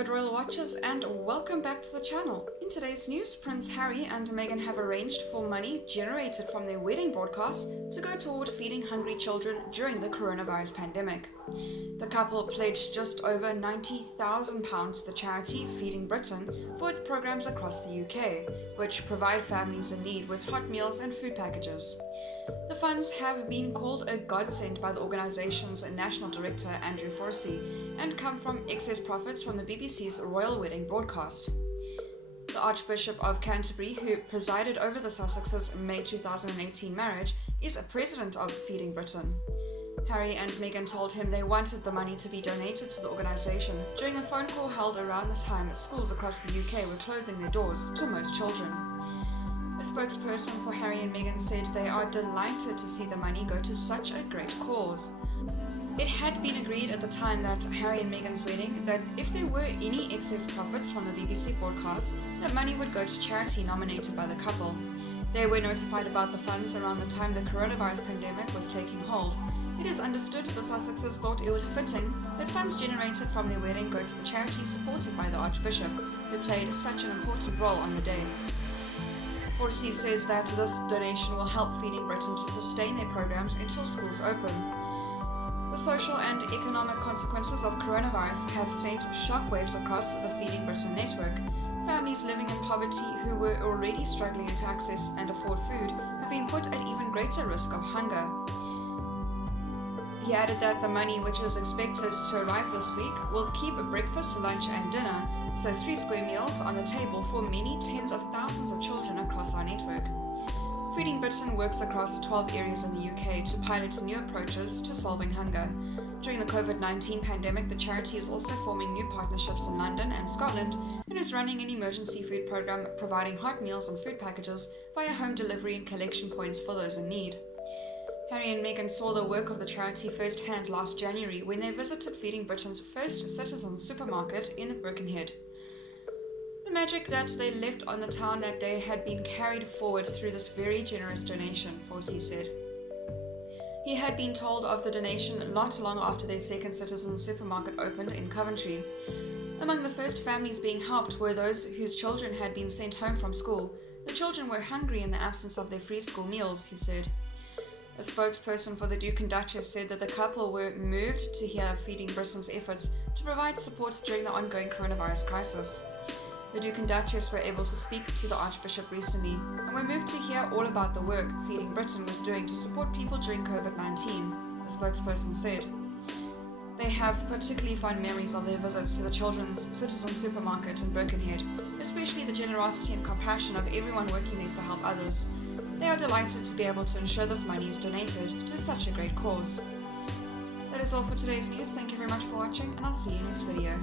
avid royal watchers, and welcome back to the channel. In today's news, Prince Harry and Meghan have arranged for money generated from their wedding broadcast to go toward feeding hungry children during the coronavirus pandemic. The couple pledged just over £90,000 to the charity Feeding Britain for its programs across the UK, which provide families in need with hot meals and food packages. The funds have been called a godsend by the organisation's national director Andrew Forsey and come from excess profits from the BBC's royal wedding broadcast. The Archbishop of Canterbury, who presided over the Sussexes' May 2018 marriage, is a president of Feeding Britain. Harry and Meghan told him they wanted the money to be donated to the organisation during a phone call held around the time schools across the UK were closing their doors to most children. A spokesperson for Harry and Meghan said they are delighted to see the money go to such a great cause. It had been agreed at the time that Harry and Meghan's wedding that if there were any excess profits from the BBC broadcast, that money would go to charity nominated by the couple. They were notified about the funds around the time the coronavirus pandemic was taking hold. It is understood the Sussexes thought it was fitting that funds generated from their wedding go to the charity supported by the Archbishop, who played such an important role on the day. Forsey says that this donation will help Feeding Britain to sustain their programs until schools open. The social and economic consequences of coronavirus have sent shockwaves across the Feeding Britain network. Families living in poverty who were already struggling to access and afford food have been put at even greater risk of hunger. He added that the money, which is expected to arrive this week, will keep breakfast, lunch and dinner, so 3 square meals on the table for many tens of thousands of children across our network. Feeding Britain works across 12 areas in the UK to pilot new approaches to solving hunger. During the COVID-19 pandemic, the charity is also forming new partnerships in London and Scotland and is running an emergency food program providing hot meals and food packages via home delivery and collection points for those in need. Harry and Meghan saw the work of the charity firsthand last January when they visited Feeding Britain's first Citizens supermarket in Birkenhead. The magic that they left on the town that day had been carried forward through this very generous donation, Forsey said. He had been told of the donation not long after their second Citizens supermarket opened in Coventry. Among the first families being helped were those whose children had been sent home from school. The children were hungry in the absence of their free school meals, he said. A spokesperson for the Duke and Duchess said that the couple were moved to hear Feeding Britain's efforts to provide support during the ongoing coronavirus crisis. The Duke and Duchess were able to speak to the Archbishop recently and were moved to hear all about the work Feeding Britain was doing to support people during COVID-19, the spokesperson said. They have particularly fond memories of their visits to the Children's Citizen supermarket in Birkenhead, especially the generosity and compassion of everyone working there to help others. They are delighted to be able to ensure this money is donated to such a great cause. That is all for today's news. Thank you very much for watching, and I'll see you in the next video.